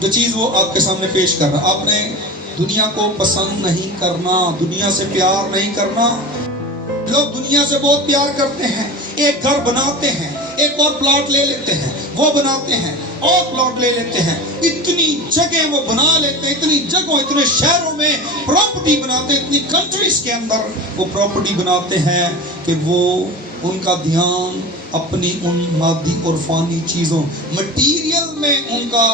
جو چیز وہ آپ کے سامنے پیش کر رہا. آپ نے دنیا کو پسند نہیں کرنا, دنیا سے پیار نہیں کرنا. لوگ دنیا سے بہت پیار کرتے ہیں, ایک گھر بناتے ہیں, ایک اور پلاٹ لے لیتے ہیں, وہ بناتے ہیں اور پلاٹ لے لیتے ہیں, اتنی جگہ وہ بنا لیتے ہیں, اتنی جگہوں, اتنے شہروں میں پراپرٹی بناتے ہیں, اتنی کنٹریز کے اندر وہ پراپرٹی بناتے ہیں کہ وہ ان کا دھیان اپنی ان مادی اور فانی چیزوں, مٹیریل میں ان کا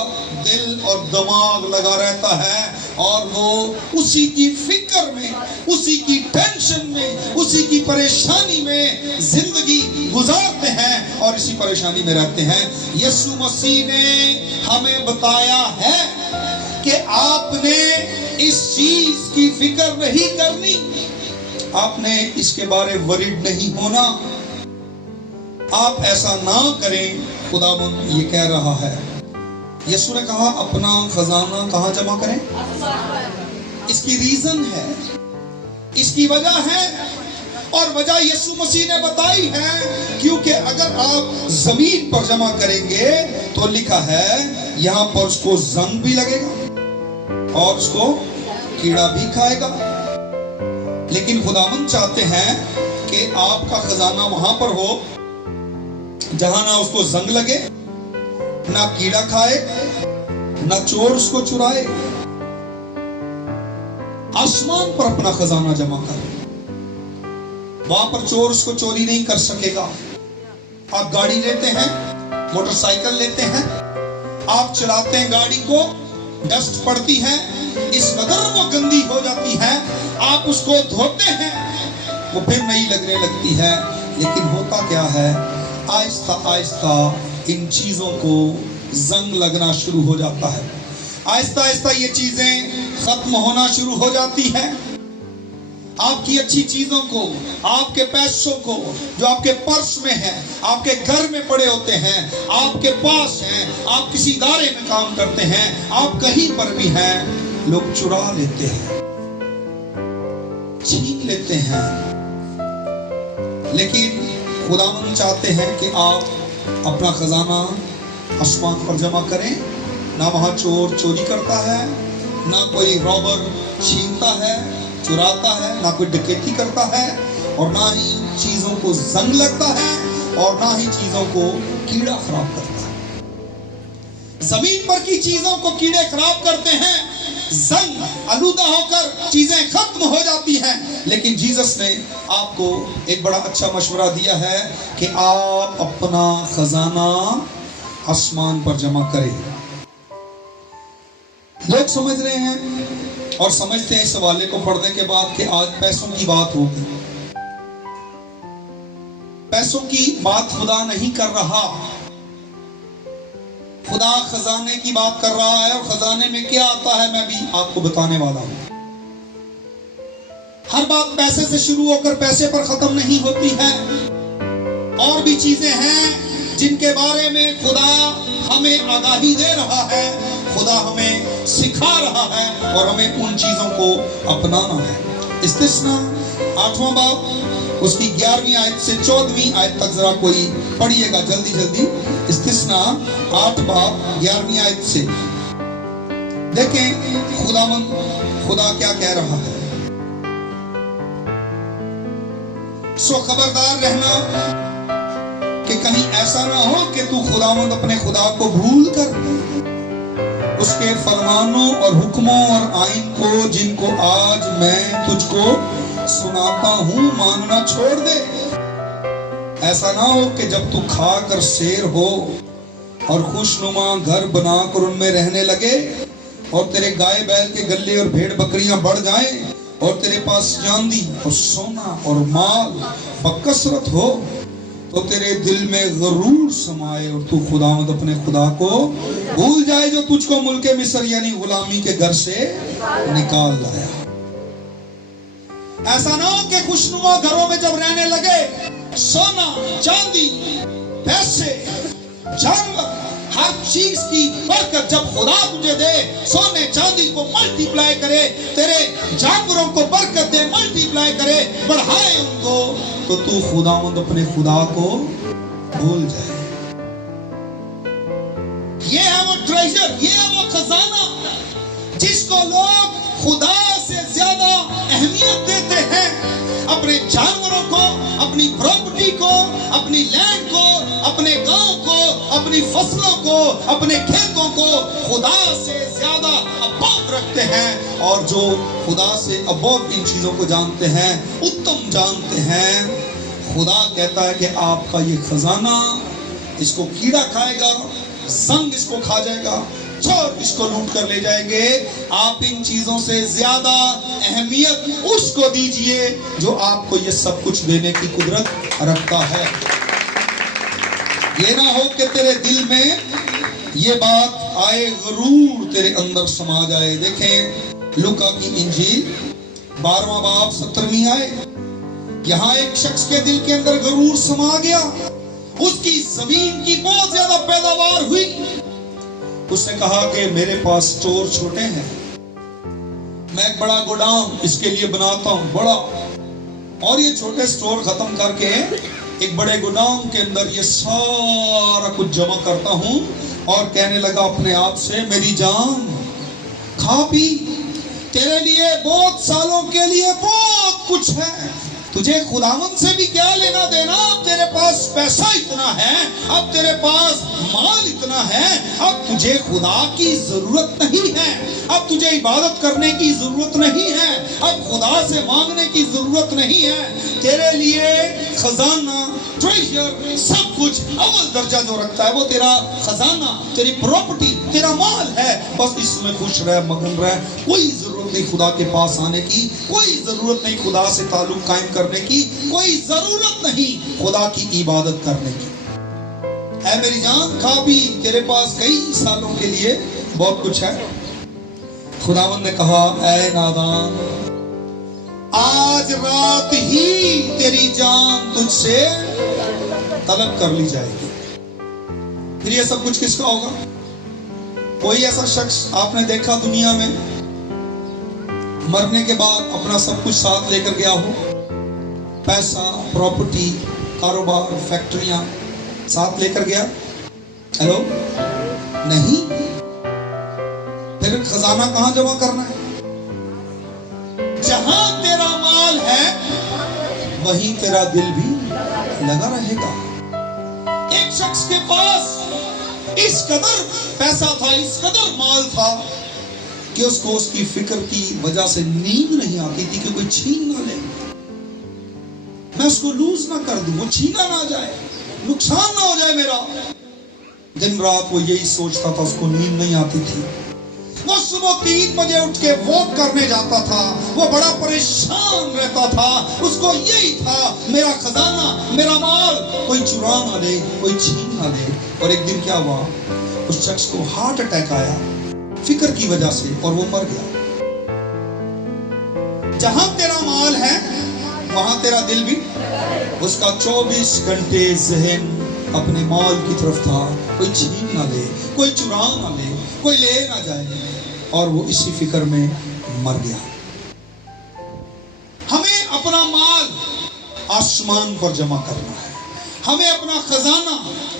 دل اور دماغ لگا رہتا ہے, اور وہ اسی کی فکر میں, اسی کی ٹینشن میں, اسی کی پریشانی میں زندگی گزارتے ہیں اور اسی پریشانی میں رہتے ہیں. یسوع مسیح نے ہمیں بتایا ہے کہ آپ نے اس چیز کی فکر نہیں کرنی, آپ نے اس کے بارے ورڈ نہیں ہونا, آپ ایسا نہ کریں. خداوند یہ کہہ رہا ہے. یسوع نے کہا اپنا خزانہ کہاں جمع کریں؟ اس کی ریزن ہے, اس کی وجہ ہے, اور وجہ یسوع مسیح نے بتائی ہے. کیونکہ اگر آپ زمین پر جمع کریں گے تو لکھا ہے یہاں پر اس کو زنگ بھی لگے گا اور اس کو کیڑا بھی کھائے گا. لیکن خداوند چاہتے ہیں کہ آپ کا خزانہ وہاں پر ہو جہاں نہ اس کو زنگ لگے, نہ کیڑا کھائے, نہ چور اس کو چرائے. آسمان پر اپنا خزانہ جمع کر, وہاں پر چور اس کو چوری نہیں کر سکے گا. آپ گاڑی لیتے ہیں, موٹر سائیکل لیتے ہیں, آپ چلاتے ہیں گاڑی کو, ڈسٹ پڑتی ہے, اس قدر وہ گندی ہو جاتی ہے, آپ اس کو دھوتے ہیں, وہ پھر نئی لگنے لگتی ہے. لیکن ہوتا کیا ہے, آہستہ آہستہ ان چیزوں کو زنگ لگنا شروع ہو جاتا ہے, آہستہ آہستہ یہ چیزیں ختم ہونا شروع ہو جاتی ہیں. آپ کی اچھی چیزوں کو, آپ کے پیسوں کو جو آپ کے پرس میں ہیں, آپ کے گھر میں پڑے ہوتے ہیں, آپ کے پاس ہیں, آپ کسی ادارے میں کام کرتے ہیں, آپ کہیں پر بھی ہیں, لوگ چرا لیتے ہیں, چھین لیتے ہیں. لیکن خداوند چاہتے ہیں کہ آپ اپنا خزانہ آسمان پر جمع کریں. نہ وہاں چور چوری کرتا ہے, نہ کوئی رابر چھینتا ہے, چراتا ہے, نہ کوئی ڈکیتی کرتا ہے, اور نہ ہی چیزوں کو زنگ لگتا ہے, اور نہ ہی چیزوں کو کیڑا خراب کرتا ہے. زمین پر کی چیزوں کو کیڑے خراب کرتے ہیں, زنگ آلودہ ہو کر چیزیں ختم ہو جاتی ہیں. لیکن جیسس نے آپ کو ایک بڑا اچھا مشورہ دیا ہے کہ آپ اپنا خزانہ آسمان پر جمع کریں. لوگ سمجھ رہے ہیں اور سمجھتے ہیں اس حوالے کو پڑھنے کے بعد کہ آج پیسوں کی بات ہوگی. پیسوں کی بات خدا نہیں کر رہا, خدا خزانے کی بات کر رہا ہے. اور خزانے میں کیا آتا ہے میں بھی آپ کو بتانے والا ہوں. ہر بات پیسے سے شروع ہو کر پیسے پر ختم نہیں ہوتی ہے. اور بھی چیزیں ہیں جن کے بارے میں خدا ہمیں آگاہی دے رہا ہے, خدا ہمیں سکھا رہا ہے, اور ہمیں ان چیزوں کو اپنانا ہے. استثناء 8واں باب اس کی 11ویں آیت سے 14ویں آیت تک ذرا کوئی پڑھیے گا جلدی جلدی. استثناء 8 باب 11ویں آیت سے دیکھیں خدا کیا کہہ رہا ہے. سو خبردار رہنا کہ کہیں ایسا نہ ہو کہ تو خداوند اپنے خدا کو بھول کر اس کے فرمانوں اور حکموں اور آئین کو جن کو آج میں تجھ کو سناتا ہوں ماننا چھوڑ دے. ایسا نہ ہو کہ جب تو کھا کر سیر ہو اور خوشنما گھر بنا کر ان میں رہنے لگے, اور تیرے گائے بیل کے گلے اور بھیڑ بکریاں بڑھ جائیں, اور تیرے پاس چاندی اور سونا اور مال بکثرت ہو, تو تیرے دل میں غرور سمائے اور تو خداوند اپنے خدا کو بھول جائے جو تجھ کو ملک مصر یعنی غلامی کے گھر سے نکال لایا. ایسا نہ ہو کہ خوشنما گھروں میں جب رہنے لگے, سونا چاندی پیسے جانور ہر چیز کی برکت جب خدا تجھے دے, سونے چاندی کو ملٹی پلائی کرے, تیرے جانوروں کو برکت دے, ملٹی پلائی کرے, بڑھائے ان کو, تو تو خداوند اپنے خدا کو بھول جائے. یہ ہے وہ ٹریجر, یہ ہے وہ خزانہ اپنی لینڈ کو، اپنے گاؤں کو، اپنی فصلوں کو، اپنے کھیتوں کو خدا سے زیادہ ابو رکھتے ہیں، اور جو خدا سے ابو ان چیزوں کو جانتے ہیں، اتم جانتے ہیں، خدا کہتا ہے کہ آپ کا یہ خزانہ، اس کو کیڑا کھائے گا، زنگ اس کو کھا جائے گا، چور اس کو لوٹ کر لے جائیں گے۔ آپ ان چیزوں سے زیادہ اہمیت اس کو دیجئے جو آپ کو یہ سب کچھ دینے کی قدرت رکھتا ہے۔ یہ نہ ہو کہ تیرے دل میں یہ بات آئے، غرور تیرے اندر سما جائے۔ دیکھیں لوکا کی انجیل 12واں باب 17ویں آیت، یہاں ایک شخص کے دل کے اندر غرور سما گیا، اس کی زمین کی بہت زیادہ پیداوار ہوئی، اس نے کہا کہ میرے پاس سٹور چھوٹے ہیں، میں ایک بڑا گودام اس کے لیے بناتا ہوں بڑا، اور یہ چھوٹے سٹور ختم کر کے ایک بڑے گودام کے اندر یہ سارا کچھ جمع کرتا ہوں، اور کہنے لگا اپنے آپ سے میری جان کھا پی، تیرے لیے بہت سالوں کے لیے بہت کچھ ہے، تجھے خداوند سے بھی کیا لینا دینا، اب تیرے پاس پیسہ اتنا ہے، اب تیرے پاس مال اتنا ہے، اب تجھے خدا کی ضرورت نہیں ہے، اب تجھے عبادت کرنے کی ضرورت نہیں ہے، اب خدا سے مانگنے کی ضرورت نہیں ہے، تیرے لیے خزانہ، ٹریجر، سب کچھ اول درجہ جو رکھتا ہے وہ تیرا خزانہ، تیری پراپرٹی، تیرا مال ہے، بس اس میں خوش رہ، مگن رہ، کوئی ضرورت نہیں خدا کے پاس آنے کی، کوئی ضرورت نہیں خدا سے تعلق قائم کرنے کی، کوئی ضرورت نہیں خدا کی عبادت کرنے کی۔ اے میری جان کھا بھی، تیرے پاس کئی سالوں کے لیے بہت کچھ ہے۔ خداوند نے کہا اے نادان، آج رات ہی تیری جان تجھ سے طلب کر لی جائے گی۔ پھر یہ سب کچھ کس کا ہوگا؟ کوئی ایسا شخص آپ نے دیکھا دنیا میں مرنے کے بعد اپنا سب کچھ ساتھ لے کر گیا ہو؟ پیسہ، پراپرٹی، کاروبار، فیکٹریاں ساتھ لے کر گیا؟ ہیلو، نہیں۔ پھر خزانہ کہاں جمع کرنا ہے؟ جہاں تیرا مال ہے وہیں تیرا دل بھی لگا رہے گا۔ ایک شخص کے پاس اس قدر پیسہ تھا، اس قدر مال تھا کہ اس کو اس کی فکر کی وجہ سے نیند نہیں آتی تھی کہ کوئی چھین نہ لے، میں اس کو لوز نہ کر دوں، وہ چھینا نہ جائے، نقصان نہ ہو جائے میرا۔ دن رات وہ یہی سوچتا تھا، اس کو نیند نہیں آتی تھی۔ وہ صبح 3 بجے اٹھ کے واک کرنے جاتا تھا، وہ بڑا پریشان رہتا تھا، اس کو یہی تھا میرا خزانہ، میرا مال کوئی چرا نہ لے، کوئی چھین نہ لے۔ اور ایک دن کیا ہوا، اس شخص کو ہارٹ اٹیک آیا فکر کی وجہ سے، اور وہ مر گیا۔ جہاں تیرا مال ہے وہاں تیرا دل بھی، اس کا 24 گھنٹے ذہن اپنے مال کی طرف تھا، کوئی چھین نہ لے، کوئی چرا نہ لے، کوئی لے نہ جائے، اور وہ اسی فکر میں مر گیا۔ ہمیں اپنا مال آسمان پر جمع کرنا ہے، ہمیں اپنا خزانہ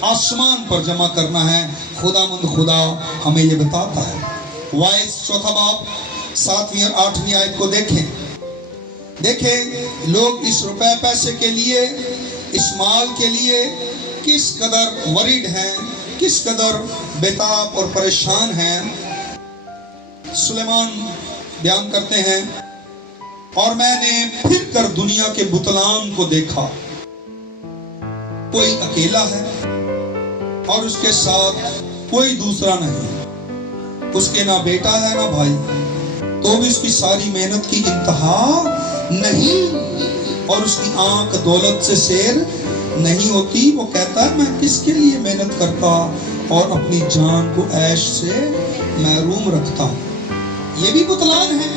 آسمان پر جمع کرنا ہے۔ خدا ہمیں یہ بتاتا ہے۔ وائس 4 باب 7ویں اور 8ویں آیت کو دیکھیں لوگ اس روپے پیسے کے لیے، اس مال کے لیے کس قدر وریڈ ہیں، کس قدر بیتاب اور پریشان ہیں۔ سلیمان بیان کرتے ہیں، اور میں نے پھر کر دنیا کے بطلان کو دیکھا، کوئی اکیلا ہے اور اس کے ساتھ کوئی دوسرا نہیں، اس کے نہ بیٹا ہے نہ بھائی، تو بھی اس کی ساری محنت کی انتہا نہیں، اور اس کی آنکھ دولت سے سیر نہیں ہوتی۔ وہ کہتا ہے میں کس کے لیے محنت کرتا اور اپنی جان کو عیش سے محروم رکھتا ہوں۔ یہ بھی بطلان ہے۔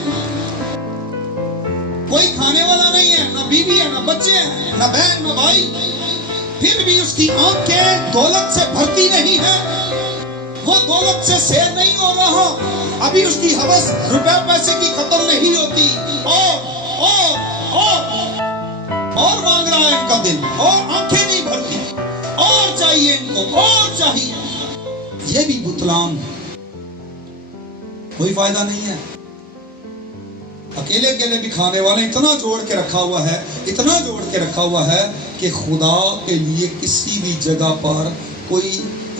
کوئی کھانے والا نہیں ہے، نہ بیوی ہے، نہ بچے ہیں، نہ بہن، نہ بھائی، پھر بھی اس کی آنکھیں دولت سے بھرتی نہیں ہے، وہ دولت سے سیر نہیں ہو رہا، ابھی اس کی ہوس روپے پیسے کی ختم نہیں ہوتی، اور مانگ رہا ہے ان کا دل، اور آنکھیں نہیں بھرتی، اور چاہیے ان کو، اور چاہیے۔ یہ بھی بطلان ہے، کوئی فائدہ نہیں ہے۔ اکیلے بھی کھانے والے اتنا جوڑ کے رکھا ہوا ہے، اتنا جوڑ کے رکھا ہوا ہے کہ خدا کے لیے کسی بھی جگہ پر کوئی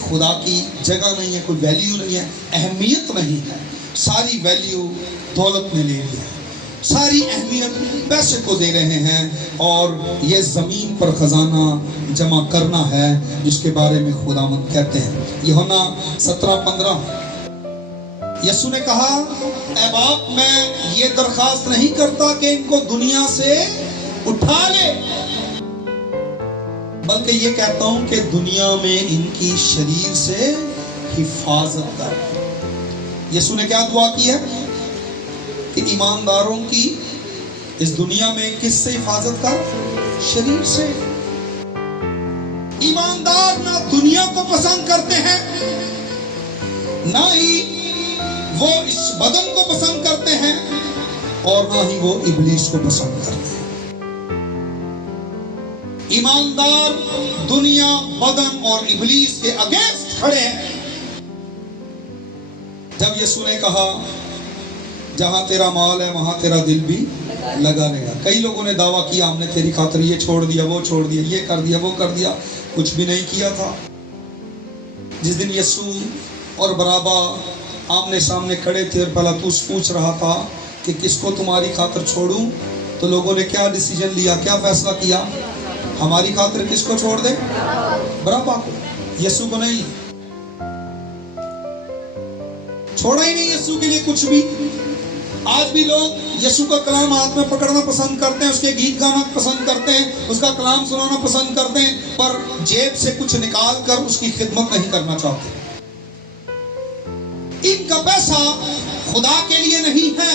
خدا کی جگہ نہیں ہے، کوئی ویلیو نہیں ہے، اہمیت نہیں ہے. ساری ویلیو دولت نے لے لی ہے، ساری اہمیت پیسے کو دے رہے ہیں، اور یہ زمین پر خزانہ جمع کرنا ہے جس کے بارے میں خداوند کہتے ہیں. یوحنا 17:15 یسوع نے کہا، اے باپ میں یہ درخواست نہیں کرتا کہ ان کو دنیا سے اٹھا لے، بلکہ یہ کہتا ہوں کہ دنیا میں ان کی شریر سے حفاظت کر. یسوع نے کیا دعا کی ہے کہ ایمانداروں کی اس دنیا میں کس سے حفاظت کر؟ شریر سے. ایماندار نہ دنیا کو پسند کرتے ہیں، نہ ہی وہ اس بدن کو پسند کرتے ہیں، اور نہ ہی وہ ابلیس کو پسند کرتے ہیں. ایماندار دنیا، بدن اور ابلیس کے اگینسٹ کھڑے ہیں. جب یسوع نے کہا جہاں تیرا مال ہے وہاں تیرا دل بھی لگا رہے گا. کئی لوگوں نے دعویٰ کیا ہم نے تیری خاطر یہ چھوڑ دیا، وہ چھوڑ دیا، یہ کر دیا، وہ کر دیا. کچھ بھی نہیں کیا تھا. جس دن یسوع اور برابا آمنے سامنے کھڑے تھے اور پلاطس پوچھ رہا تھا کہ کس کو تمہاری خاطر چھوڑوں، تو لوگوں نے کیا ڈیسیجن لیا، کیا فیصلہ کیا؟ ہماری خاطر کس کو چھوڑ دیں؟ برابا کو، یسوع کو نہیں. چھوڑا ہی نہیں یسوع کے لیے کچھ بھی. آج بھی لوگ یسوع کا کلام ہاتھ میں پکڑنا پسند کرتے ہیں، اس کے گیت گانا پسند کرتے ہیں، اس کا کلام سنانا پسند کرتے ہیں، پر جیب سے کچھ نکال کر اس کی خدمت نہیں کرنا چاہتے. ان کا پیسہ خدا کے لیے نہیں ہے،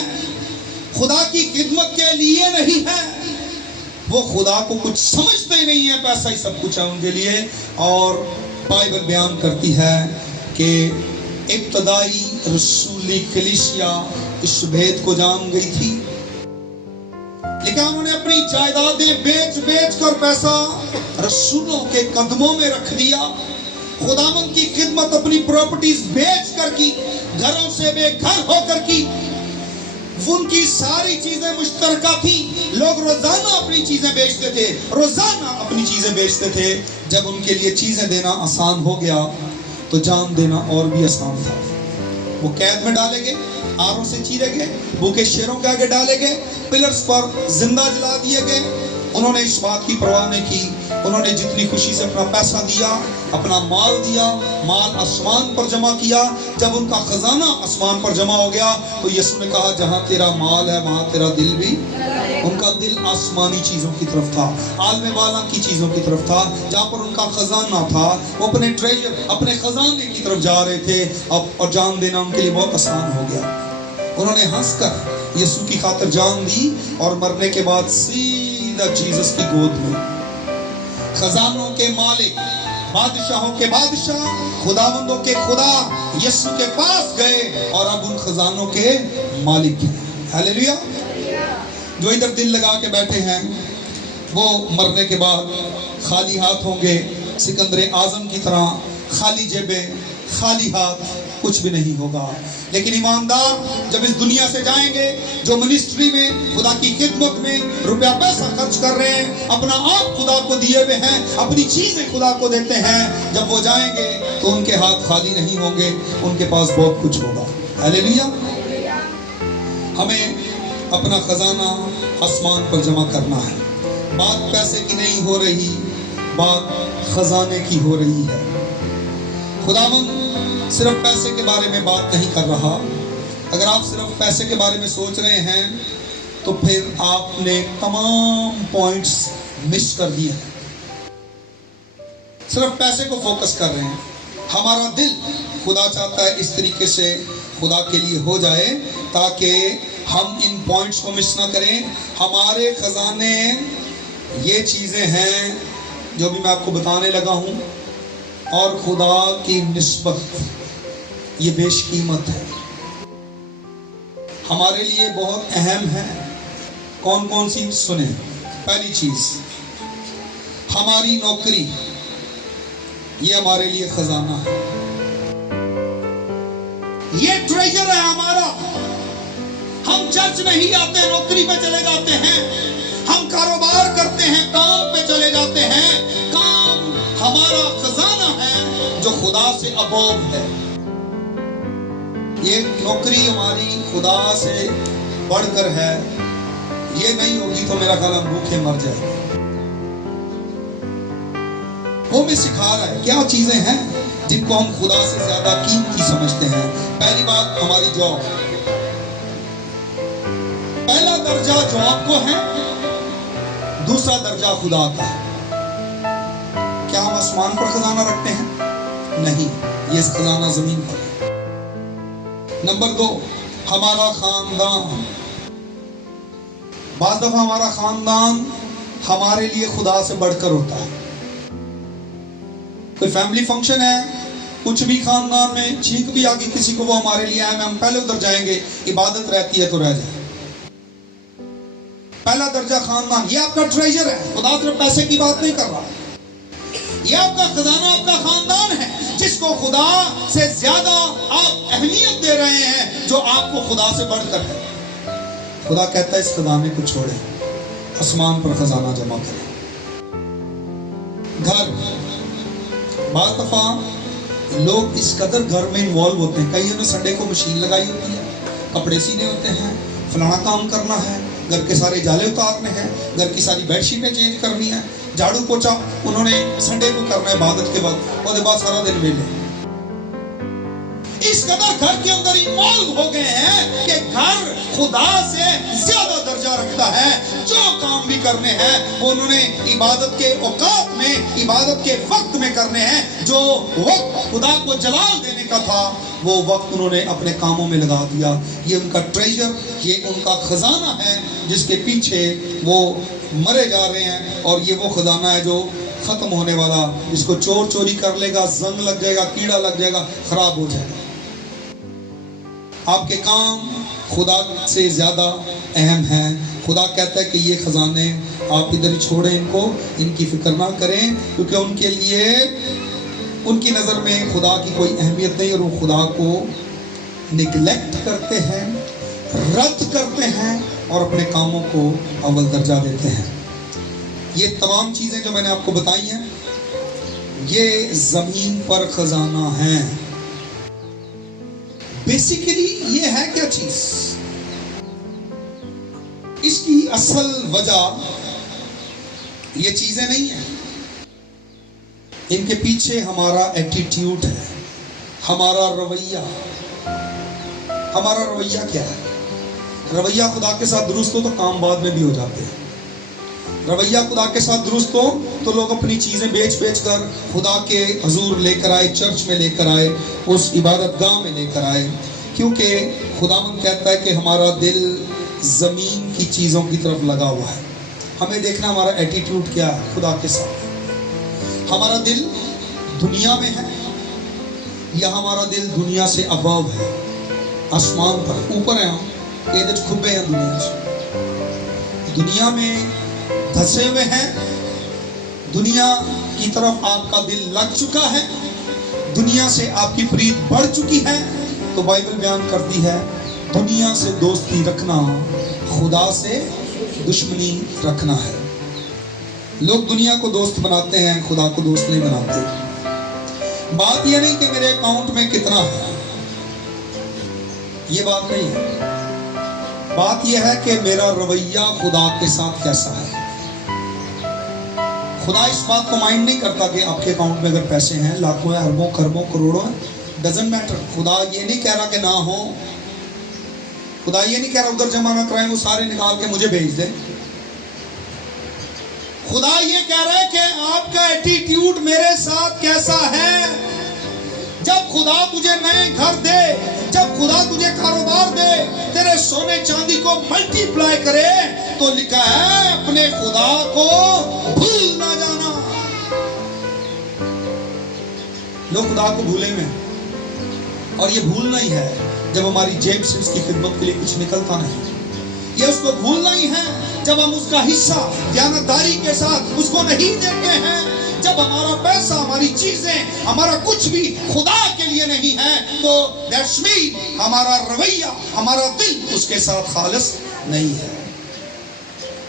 خدا کی خدمت کے لیے نہیں ہے. وہ خدا کو کچھ سمجھتے ہی نہیں ہے، پیسہ ہی سب کچھ ہے ان کے لیے. اور بائبل بیان کرتی ہے کہ ابتدائی رسولی کلیسیا اس بھید کو جان گئی تھی، لیکن انہوں نے اپنی جائیدادیں بیچ بیچ کر پیسہ رسولوں کے قدموں میں رکھ دیا. خداوند کی خدمت اپنی پراپرٹیز بیچ کر کی، گھروں سے بے گھر ہو کر کی. ان کی ساری چیزیں مشترکہ تھی. لوگ روزانہ اپنی چیزیں بیچتے تھے، روزانہ اپنی چیزیں بیچتے تھے. جب ان کے لیے چیزیں دینا آسان ہو گیا تو جان دینا اور بھی آسان تھا. وہ قید میں ڈالے گئے، آروں سے چیرے گئے، بھوکے شیروں کے آگے ڈالے گئے، پلرز پر زندہ جلا دیے گئے. انہوں نے اس بات کی پرواہ نہیں کی. انہوں نے جتنی خوشی سے اپنا پیسہ دیا، اپنا مال دیا، مال آسمان پر جمع کیا. جب ان کا خزانہ آسمان پر جمع ہو گیا تو یسوع نے کہا جہاں تیرا مال ہے وہاں تیرا دل بھی. ان کا دل آسمانی چیزوں کی طرف تھا، عالم والا کی چیزوں کی طرف تھا. جہاں پر ان کا خزانہ تھا وہ اپنے ٹریجر، اپنے خزانے کی طرف جا رہے تھے. اور جان دینا ان کے لیے بہت آسان ہو گیا. انہوں نے ہنس کر یسوع کی خاطر جان دی، اور مرنے کے بعد سیدھا جیزس کی گود میں خزانوں کے مالک، بادشاہوں کے بادشاہ، خداوندوں کے خدا یسوع کے پاس گئے اور اب ان خزانوں کے مالک ہیں. ہلیلویا. جو ادھر دل لگا کے بیٹھے ہیں وہ مرنے کے بعد خالی ہاتھ ہوں گے، سکندر اعظم کی طرح خالی جیبیں، خالی ہاتھ، کچھ بھی نہیں ہوگا. لیکن ایماندار جب اس دنیا سے جائیں گے، جو منسٹری میں خدا کی خدمت میں روپیہ پیسہ خرچ کر رہے ہیں، اپنا آپ خدا کو دیے ہوئے ہیں، اپنی چیزیں خدا کو دیتے ہیں، جب وہ جائیں گے تو ان کے ہاتھ خالی نہیں ہوں گے، ان کے پاس بہت کچھ ہوگا. ہلیلویا. ہمیں اپنا خزانہ آسمان پر جمع کرنا ہے. بات پیسے کی نہیں ہو رہی، بات خزانے کی ہو رہی ہے. خداوند صرف پیسے کے بارے میں بات نہیں کر رہا. اگر آپ صرف پیسے کے بارے میں سوچ رہے ہیں تو پھر آپ نے تمام پوائنٹس مس کر دیے ہیں. صرف پیسے کو فوکس کر رہے ہیں. ہمارا دل خدا چاہتا ہے اس طریقے سے خدا کے لیے ہو جائے تاکہ ہم ان پوائنٹس کو مس نہ کریں. ہمارے خزانے یہ چیزیں ہیں جو بھی میں آپ کو بتانے لگا ہوں، اور خدا کی نسبت یہ بیش قیمت ہے، ہمارے لیے بہت اہم ہے. کون کون سی؟ سنیں. پہلی چیز، ہماری نوکری، یہ ہمارے لیے خزانہ ہے، یہ ٹریجر ہے ہمارا. ہم چرچ نہیں آتے، نوکری پہ چلے جاتے ہیں. ہم کاروبار کرتے ہیں، کام پہ چلے جاتے ہیں، کام ہمارا خزانہ ہے جو خدا سے ابو ہے۔ یہ نوکری ہماری خدا سے بڑھ کر ہے، یہ نہیں ہوگی تو میرا خیال ہم بھوکے مر جائیں گے۔ وہ میں سکھا رہا ہے کیا چیزیں ہیں جن کو ہم خدا سے زیادہ قیمتی سمجھتے ہیں۔ پہلی بات ہماری جاب، پہلا درجہ جاب کو ہے، دوسرا درجہ خدا کا ہے۔ کیا ہم آسمان پر خزانہ رکھتے ہیں؟ نہیں، یہ خزانہ زمین پر ہے۔ نمبر 2، ہمارا خاندان۔ بعض دفعہ ہمارا خاندان ہمارے لیے خدا سے بڑھ کر ہوتا ہے۔ کوئی فیملی فنکشن ہے، کچھ بھی خاندان میں چھینک بھی آگی کسی کو، وہ ہمارے لیے اہم ہے، ہم پہلے ادھر جائیں گے، عبادت رہتی ہے تو رہ جائیں۔ پہلا درجہ خاندان، یہ آپ کا ٹریجر ہے۔ خدا صرف پیسے کی بات نہیں کر رہا، یہ آپ کا خزانہ، آپ کا خاندان ہے جس کو خدا سے زیادہ آپ اہمیت دے رہے ہیں، جو آپ کو خدا سے بڑھ کر ہے۔ خدا کہتا ہے اس خزانے کو چھوڑیں، آسمان پر خزانہ جمع کریں۔ گھر، بعض دفعہ لوگ اس قدر گھر میں انوالو ہوتے ہیں، کئیوں نے سنڈے کو مشین لگائی ہوتی ہے، کپڑے سینے ہوتے ہیں، فلانا کام کرنا ہے، گھر کے سارے جالے اتارنے ہیں، گھر کی ساری بیڈ شیٹیں چینج کرنی ہیں، جھاڑو پوچھا انہوں نے سنڈے کو کرنا ہے عبادت کے وقت، اور بعد سارا دن ویلے۔ اس قدر گھر کے اندر انوالو ہو گئے ہیں کہ گھر خدا سے زیادہ درجہ رکھتا ہے۔ جو کام بھی کرنے ہیں وہ انہوں نے عبادت کے اوقات میں، عبادت کے وقت میں کرنے ہیں۔ جو وقت خدا کو جلال دینے کا تھا وہ وقت انہوں نے اپنے کاموں میں لگا دیا۔ یہ ان کا ٹریجر، یہ ان کا خزانہ ہے جس کے پیچھے وہ مرے جا رہے ہیں، اور یہ وہ خزانہ ہے جو ختم ہونے والا، جس کو چور چوری کر لے گا، زنگ لگ جائے گا، کیڑا لگ جائے گا، خراب ہو جائے گا۔ آپ کے کام خدا سے زیادہ اہم ہیں۔ خدا کہتا ہے کہ یہ خزانے آپ ادھر ہی چھوڑیں، ان کو، ان کی فکر نہ کریں، کیونکہ ان کے لیے، ان کی نظر میں خدا کی کوئی اہمیت نہیں، اور وہ خدا کو نگلیکٹ کرتے ہیں، رد کرتے ہیں، اور اپنے کاموں کو اول درجہ دیتے ہیں۔ یہ تمام چیزیں جو میں نے آپ کو بتائی ہیں، یہ زمین پر خزانہ ہیں۔ بیسیکلی یہ ہے کیا چیز؟ اس کی اصل وجہ یہ چیزیں نہیں ہیں، ان کے پیچھے ہمارا ایٹیٹیوڈ ہے، ہمارا رویہ۔ ہمارا رویہ کیا ہے؟ رویہ خدا کے ساتھ درست ہو تو کام بعد میں بھی ہو جاتے ہیں۔ رویہ خدا کے ساتھ درست ہو تو لوگ اپنی چیزیں بیچ بیچ کر خدا کے حضور لے کر آئے، چرچ میں لے کر آئے، اس عبادت گاہ میں لے کر آئے، کیونکہ خداوند کہتا ہے کہ ہمارا دل زمین کی چیزوں کی طرف لگا ہوا ہے۔ ہمیں دیکھنا ہمارا ایٹیٹیوڈ کیا ہے خدا کے ساتھ۔ ہمارا دل دنیا میں ہے یا ہمارا دل دنیا سے ابو ہے، آسمان پر اوپر ہے؟ ہم یہ کھبے ہیں دنیا سے، دنیا میں دھسے ہوئے ہیں، دنیا کی طرف آپ کا دل لگ چکا ہے، دنیا سے آپ کی پریت بڑھ چکی ہے، تو بائبل بیان کرتی ہے دنیا سے دوستی رکھنا خدا سے دشمنی رکھنا ہے۔ لوگ دنیا کو دوست بناتے ہیں، خدا کو دوست نہیں بناتے۔ بات یہ نہیں کہ میرے اکاؤنٹ میں کتنا ہے، یہ بات نہیں ہے، بات یہ ہے کہ میرا رویہ خدا کے ساتھ کیسا ہے۔ خدا اس بات کو مائنڈ نہیں کرتا کہ آپ کے اکاؤنٹ میں اگر پیسے ہیں، لاکھوں ہیں، اربوں خربوں کروڑوں ہیں، ڈزنٹ میٹر۔ خدا یہ نہیں کہہ رہا کہ نہ ہو، خدا یہ نہیں کہہ رہا ادھر جمع نہ کرائیں، وہ سارے نکال کے مجھے بھیج دیں۔ خدا یہ کہہ رہا ہے کہ آپ کا ایٹیٹیوڈ میرے ساتھ کیسا ہے۔ جب خدا تجھے نئے گھر دے، جب خدا تجھے کاروبار دے، تیرے سونے چاندی کو ملٹی پلائی کرے، تو لکھا ہے اپنے خدا کو بھول نہ جانا۔ لوگ خدا کو بھولے میں، اور یہ بھولنا ہی ہے جب ہماری جیب سے اس کی خدمت کے لیے کچھ نکلتا نہیں۔ یہ اس کو بھولنا ہی ہے جب ہم اس کا حصہ دیانتداری کے ساتھ اس کو نہیں دیتے ہیں، جب ہمارا پیسہ، ہماری چیزیں، ہمارا کچھ بھی خدا کے لیے نہیں ہے، تو دیٹس مین ہمارا رویہ، ہمارا دل اس کے ساتھ خالص نہیں ہے۔